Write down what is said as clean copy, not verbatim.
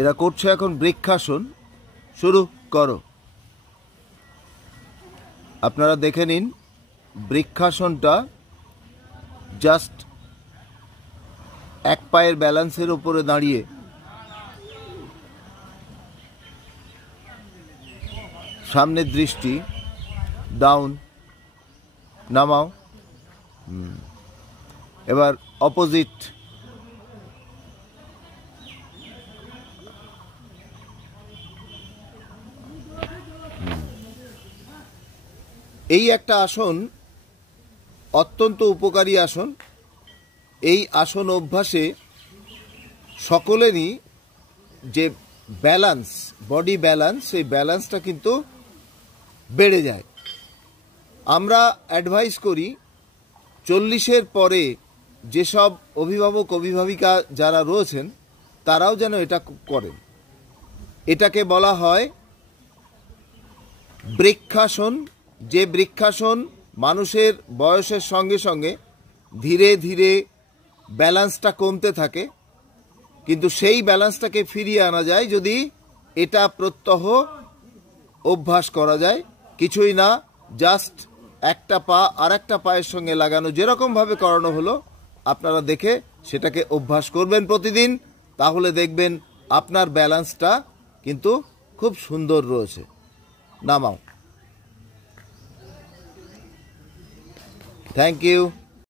এরা করছে এখন বৃক্ষাসন। শুরু করো। আপনারা দেখে নিন, বৃক্ষাসনটা জাস্ট এক পায়ের ব্যালেন্সের উপরে দাঁড়িয়ে সামনের দৃষ্টি ডাউন, নামাও। এবার অপোজিট, এই একটা আসন অত্যন্ত উপকারী আসন। এই আসন অভ্যাসে সকলেরই যে ব্যালেন্স, বডি ব্যালেন্স, সেই ব্যালেন্সটা কিন্তু বেড়ে যায়। আমরা অ্যাডভাইস করি 40-এর পরে যেসব অভিভাবক অভিভাবিকা যারা রয়েছেন তারাও যেন এটা করেন। এটাকে বলা হয় বৃক্ষাসন। যে বৃক্ষাসন মানুষের বয়সের সঙ্গে সঙ্গে ধীরে ধীরে ব্যালেন্সটা কমতে থাকে, কিন্তু সেই ব্যালেন্সটাকে ফিরিয়ে আনা যায় যদি এটা প্রত্যহ অভ্যাস করা যায়। কিছুই না, জাস্ট একটা পা আর একটা পায়ের সঙ্গে লাগানো, যেরকমভাবে করানো হলো আপনারা দেখে সেটাকে অভ্যাস করবেন প্রতিদিন। তাহলে দেখবেন আপনার ব্যালেন্সটা কিন্তু খুব সুন্দর রয়েছে। নামাও। Thank you.